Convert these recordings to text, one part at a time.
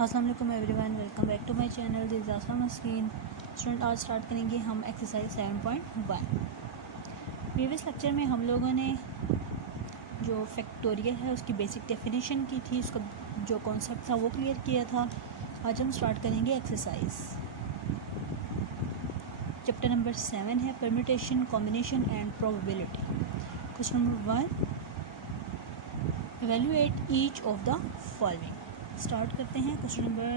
अस्सलाम वालेकुम everyone, welcome back to my channel this is Asma Maskeen. Student, आज स्टार्ट करेंगे हम एक्सरसाइज 7.1। प्रीवियस लेक्चर में हम लोगों ने जो फैक्टोरियल है उसकी बेसिक डेफिनेशन की थी, उसका जो कॉन्सेप्ट था वो क्लियर किया था। आज हम स्टार्ट करेंगे एक्सरसाइज। चैप्टर नंबर 7 है permutation, combination and probability. Question number 1, evaluate each of the following. Start करते हैं क्वेश्चन नंबर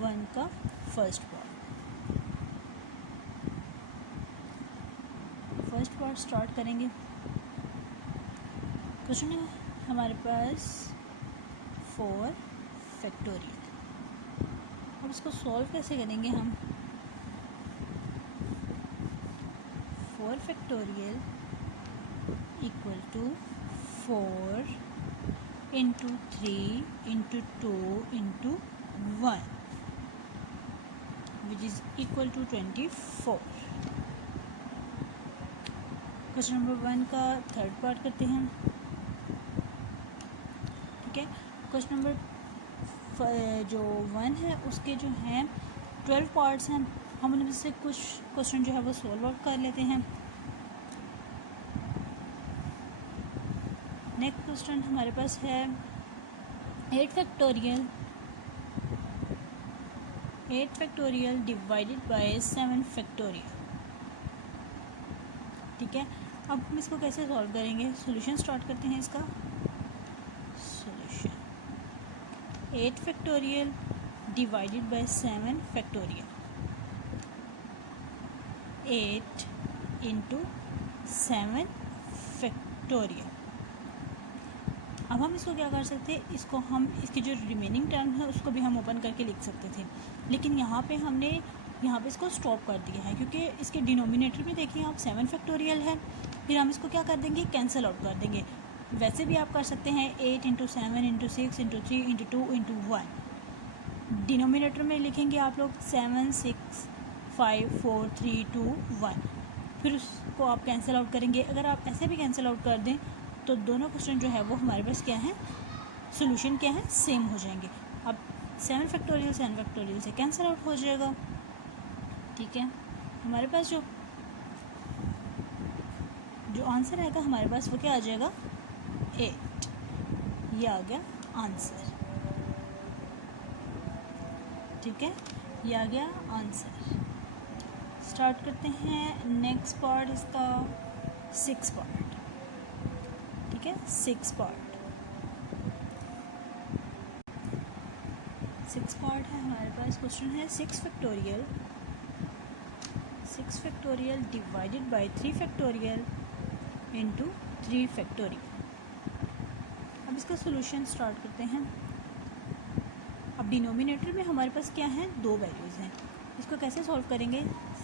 1 का फर्स्ट पार्ट स्टार्ट करेंगे। क्वेश्चन है हमारे पास 4 फैक्टोरियल। अब इसको सॉल्व कैसे करेंगे हम? 4 factorial equal to 4 into 3 into 2 into 1 which is equal to 24। Question number 1 का थर्ड पार्ट करते हैं। ठीक है, क्वेश्चन नंबर जो 1 है उसके जो हैं 12 पार्ट्स हैं। हम उनमें से कुछ क्वेश्चन जो है वो सॉल्व आउट कर लेते हैं। नेक्स्ट क्वेश्चन हमारे पास है 8 फैक्टोरियल डिवाइडेड बाय 7 फैक्टोरियल। ठीक है, अब हम इसको कैसे सॉल्व करेंगे? सॉल्यूशन स्टार्ट करते हैं इसका। Solution 8 factorial divided bye 7 factorial, 8 into 7 factorial. अब हम इसको क्या कर सकते हैं, इसको हम इसकी जो रिमेनिंग टर्म है उसको भी हम ओपन करके लिख सकते थे, लेकिन यहाँ पे हमने इसको स्टॉप कर दिया है क्योंकि इसके डिनोमिनेटर में देखिए आप 7 फैक्टोरियल है। फिर हम इसको क्या कर देंगे, कैंसिल आउट कर देंगे। वैसे भी आप कर सकते हैं 8 into 7 into 6 into 3 into 2 into 1। Denominator में लिखेंगे आप लोग 7 6 5 4 3 2 1। फिर उसको आप कैंसिल आउट करेंगे। अगर आप ऐसे भी कैंसिल आउट कर दें तो दोनों क्वेश्चन जो है वो हमारे पास क्या है, सोल्यूशन क्या है, सेम हो जाएंगे। अब 7 फैक्टोरियल से कैंसिल आउट हो जाएगा। ठीक है, हमारे पास जो आंसर आएगा हमारे पास वो क्या आ जाएगा, 8। ये आ गया आंसर। ठीक है, ये आ गया आंसर। स्टार्ट करते हैं नेक्स्ट पार्ट, इसका 6 पार्ट। ठीक है, 6 पार्ट है हमारे पास। क्वेश्चन है 6 factorial divided by 3 factorial into 3 factorial. अब इसका सॉल्यूशन स्टार्ट करते हैं। अब डिनोमिनेटर में हमारे पास क्या है, 2 वैल्यूज़ हैं। इसको कैसे सॉल्व करेंगे?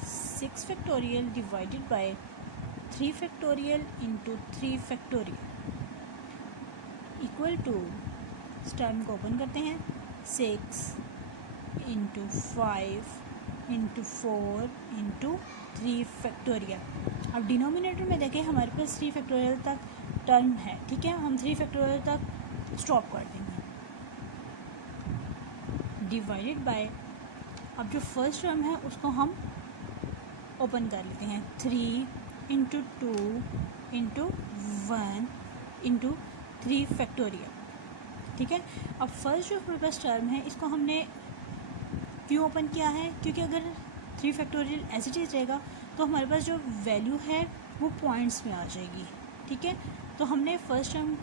6 factorial divided by 3 factorial into 3 factorial equal to, इस टर्म को ओपन करते हैं, 6 इंटू 5 इंटू 4 इंटू 3 फैक्टोरियल। अब डिनोमिनेटर में देखें हमारे पास 3 फैक्टोरियल तक टर्म है। ठीक है, हम 3 फैक्टोरियल तक स्टॉप कर देंगे। डिवाइडेड बाय, अब जो फर्स्ट टर्म है उसको हम ओपन कर लेते हैं, 3 इंटू 2 इंटू 1 इंटू 3 फैक्टोरियल। ठीक है, अब फर्स्ट जो हमारे पास टर्म है इसको हमने क्यों ओपन किया है, क्योंकि अगर 3 फैक्टोरियल एज इट इज़ रहेगा तो हमारे पास जो वैल्यू है वो पॉइंट्स में आ जाएगी। ठीक है, तो हमने फर्स्ट टर्म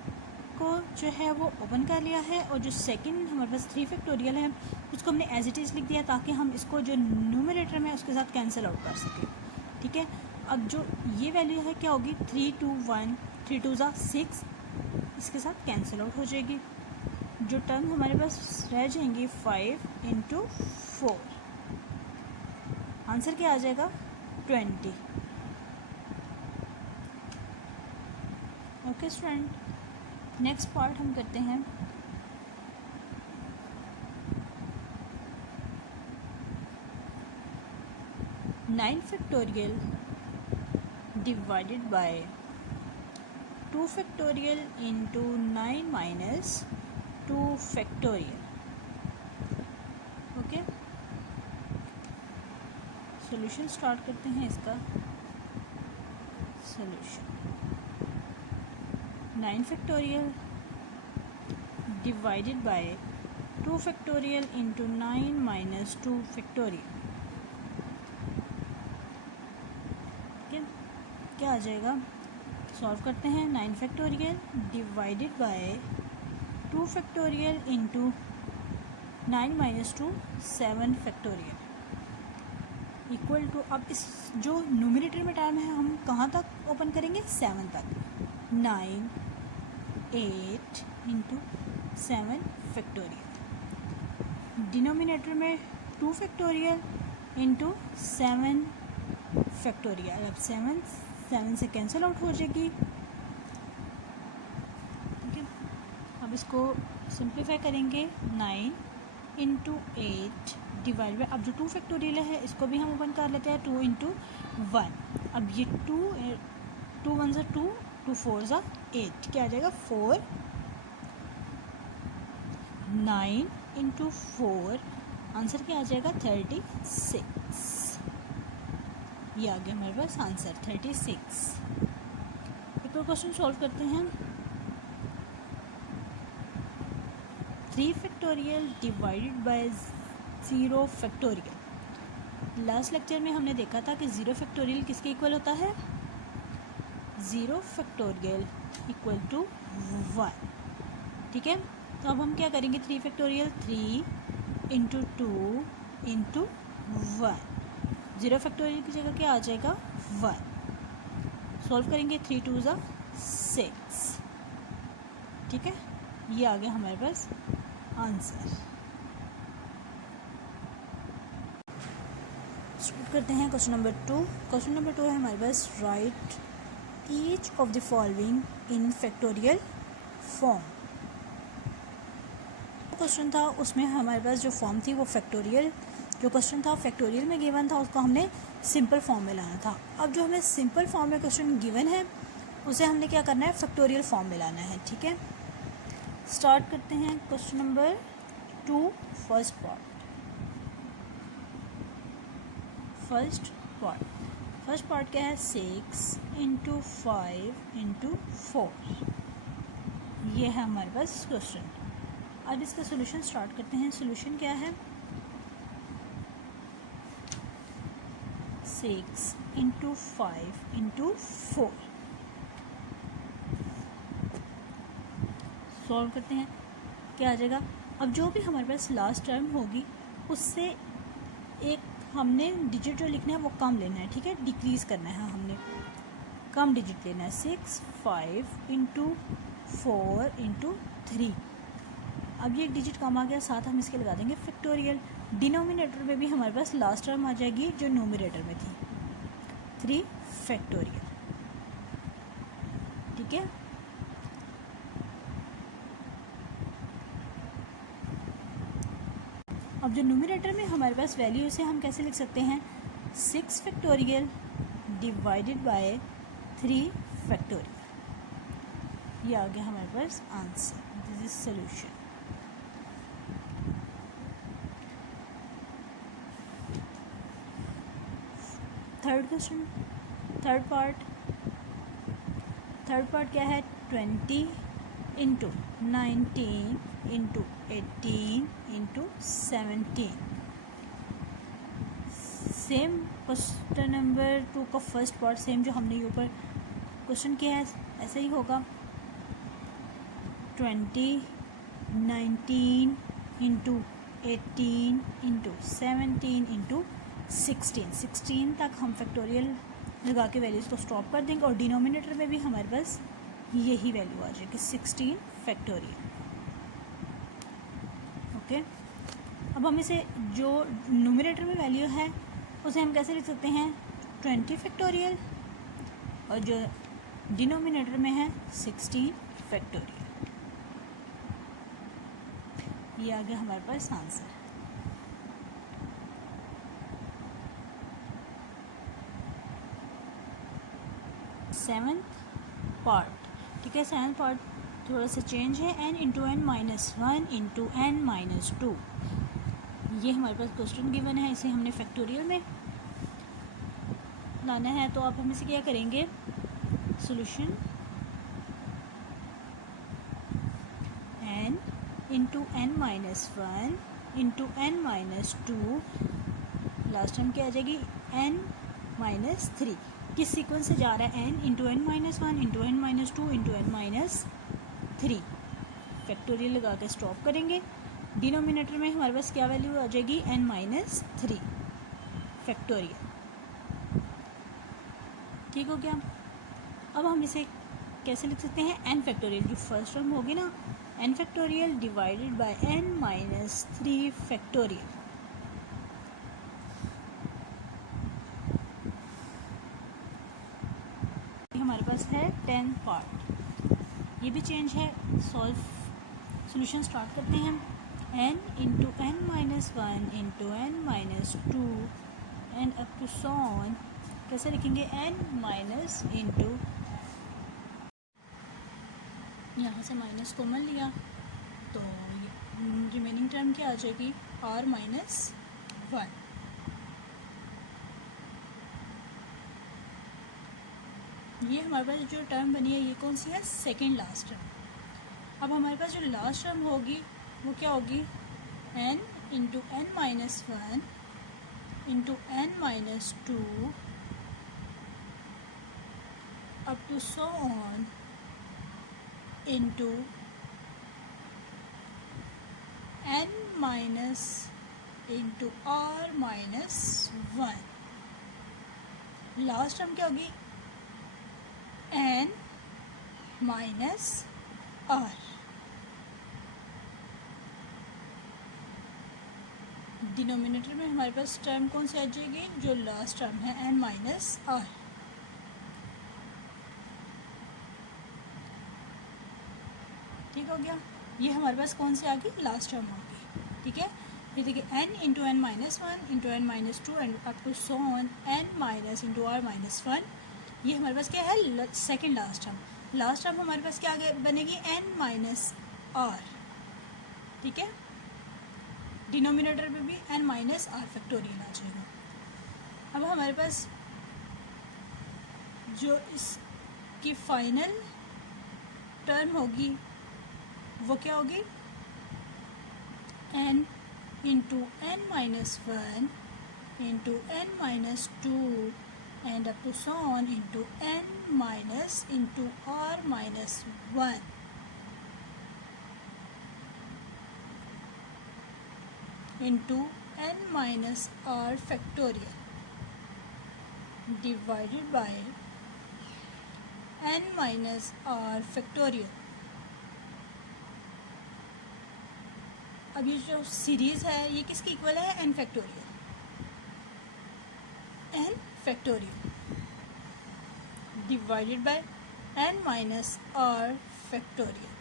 को जो है वो ओपन कर लिया है और जो सेकंड हमारे पास 3 फैक्टोरियल है उसको हमने एज इट इज़ लिख दिया ताकि हम इसको जो न्यूमरेटर में उसके साथ कैंसिल आउट कर सकें। ठीक है, अब जो ये वैल्यू है क्या होगी, 3 2 1, 3 2 6, इसके साथ कैंसिल आउट हो जाएगी। जो टर्म हमारे पास रह जाएंगी 5 इंटू 4, आंसर क्या आ जाएगा, 20। ओके स्टूडेंट, नेक्स्ट पार्ट हम करते हैं। Nine factorial divided by 2 factorial into 9 minus 2 factorial solution start करते हैं इसका। Solution 9 factorial divided by 2 factorial into 9 minus 2 factorial. क्या आ जाएगा? सॉल्व करते हैं। 9 factorial divided by 2 factorial into 9 minus 2 7 factorial equal to, अब इस जो न्यूमरेटर में टर्म है हम कहाँ तक ओपन करेंगे? 7 तक। 9 8 इंटू 7 फैक्टोरियल। डिनोमिनेटर में 2 फैक्टोरियल इंटू 7 फैक्टोरियल। अब 7 से कैंसिल आउट हो जाएगी। ठीक है, अब इसको सिंप्लीफाई करेंगे। 9 इंटू 8 डिवाइड बाय, अब जो 2 फैक्टोरियल है इसको भी हम ओपन कर लेते हैं। 2 इंटू 1, अब ये 2 1 ज़ा 2, 2 4 ज़ा 8, क्या आ जाएगा? 4। 9 इंटू 4, आंसर क्या आ जाएगा? 36। ये आ गया हमारे पास आंसर 36। एक और क्वेश्चन सॉल्व करते हैं। 3 factorial divided bye 0 factorial. Last lecture में हमने देखा था कि 0 फैक्टोरियल किसके इक्वल होता है? 0 फैक्टोरियल इक्वल टू 1। ठीक है, तो अब हम क्या करेंगे? 3 फैक्टोरियल 3 इंटू 2 इंटू 1। 0 फैक्टोरियल की जगह क्या आ जाएगा? 1। सॉल्व करेंगे। 3 2 ज़ा 6। ठीक है, ये आ गया हमारे पास आंसर। स्टार्ट करते हैं क्वेश्चन नंबर 2। क्वेश्चन नंबर 2 है हमारे पास, write each of the following in factorial form. Question था उसमें हमारे पास जो फॉर्म थी वो फैक्टोरियल, जो क्वेश्चन था फैक्टोरियल में गिवन था, उसको हमने सिंपल फॉर्म में लाना था। अब जो हमें सिंपल फॉर्म में क्वेश्चन गिवन है उसे हमने क्या करना है? फैक्टोरियल फॉर्म में लाना है। ठीक है, स्टार्ट करते हैं question number 2, first part. First part क्या है? 6 इंटू 5 इंटू 4। ये है हमारे पास क्वेश्चन। अब इसका सोल्यूशन स्टार्ट करते हैं। सोल्यूशन क्या है? 6 इंटू 5 इंटू 4। सॉल्व करते हैं। क्या आ जाएगा? अब जो भी हमारे पास लास्ट टर्म होगी उससे एक हमने डिजिट जो लिखना है वो कम लेना है। ठीक है, डिक्रीज़ करना है, हमने कम डिजिट लेना है। 6 5 इंटू 4 इंटू 3। अब ये एक डिजिट कम आ गया, साथ हम इसके लगा देंगे फैक्टोरियल। डिनोमिनेटर में भी हमारे पास लास्ट टर्म आ जाएगी जो न्यूमरेटर में थी, 3 फैक्टोरियल। ठीक है, अब जो न्यूमरेटर में हमारे पास वैल्यू, इसे हम कैसे लिख सकते हैं? 6 फैक्टोरियल डिवाइडेड बाय 3 फैक्टोरियल। ये आ गया हमारे पास answer. This is solution. Third question, third part क्या है? 20 into 19 into 18 into 17। Same question number 2 का फर्स्ट पार्ट, सेम जो हमने ऊपर क्वेश्चन किया है ऐसा ही होगा। 20 19 इंटू 18 इंटू 17 इंटू 16 तक हम फैक्टोरियल लगा के वैल्यूज़ को स्टॉप कर देंगे और डिनोमिनेटर में भी हमारे पास यही वैल्यू आ जाएगी 16 फैक्टोरियल। ओके, अब हम इसे जो न्यूमरेटर में वैल्यू है उसे हम कैसे लिख सकते हैं? 20 फैक्टोरियल, और जो डिनोमिनेटर में है 16 फैक्टोरियल। ये आ गया हमारे पास आंसर। सेवन्थ पार्ट, ठीक है, सेवन्थ पार्ट थोड़ा सा चेंज है। n into N minus 1 into N minus 2। ये हमारे पास क्वेश्चन गिवन है, इसे हमने फैक्टोरियल में लाना है तो आप हमें से क्या करेंगे, solution n into n minus one into n minus to, last time क्या आ जाएगी n माइनस थ्री। किस सीक्वेंस से जा रहा है, n into n minus one into n minus two into n minus three. Factorial लगा के स्टॉप करेंगे। डिनोमिनेटर में हमारे पास क्या वैल्यू आ जाएगी, n माइनस थ्री फैक्टोरियल। ठीक हो गया। अब हम इसे कैसे लिख सकते हैं, n फैक्टोरियल, जो फर्स्ट टर्म होगी ना, n factorial divided bye n minus three factorial. हमारे पास है 10 पार्ट, ये भी चेंज है। सोल्यूशन स्टार्ट करते हैं हम। n into n minus one into n minus two and up to so on. कैसे लिखेंगे, n माइनस इंटू, यहाँ से माइनस कॉमन लिया तो रिमेनिंग टर्म क्या आ जाएगी, r माइनस वन। ये हमारे पास जो टर्म बनी है ये कौन सी है, सेकेंड लास्ट टर्म। अब हमारे पास जो लास्ट टर्म होगी वो क्या होगी, n into n minus one into n minus two up to so on into n minus into r minus one. Last term क्या होगी, n माइनस r। डिनोमिनेटर में हमारे पास टर्म कौन सी आ जाएगी, जो लास्ट टर्म है n माइनस r। ठीक हो गया। ये हमारे पास कौन सी आ गई, लास्ट टर्म होगी। ठीक है, फिर देखिए n into n minus one into n minus two and up to so on n minus into r minus one. ये हमारे पास क्या है, second last term. Last term हमारे पास क्या आगे बनेगी, n माइनस r। ठीक है, डिनोमिनेटर पे भी n माइनस r फैक्टोरियल आ जाएगा। अब हमारे पास जो इसकी फाइनल टर्म होगी वो क्या होगी, n into n minus one into n minus to and up to so on into n minus into r minus 1 into n minus r factorial divided by n minus r factorial। अब ये जो series है ये किसकी equal है, n factorial. n factorial divided bye n minus r factorial.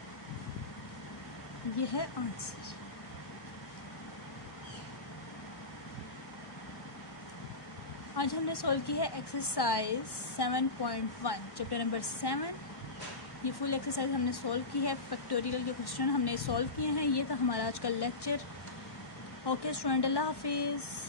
ये है answer. आज हमने सॉल्व की है एक्सरसाइज 7.1 चैप्टर नंबर 7। ये फुल एक्सरसाइज हमने सॉल्व की है, फैक्टोरियल के क्वेश्चन हमने सॉल्व किए हैं। ये था हमारा आज का लेक्चर। ओके स्टूडेंट, अल्लाह हाफिज़।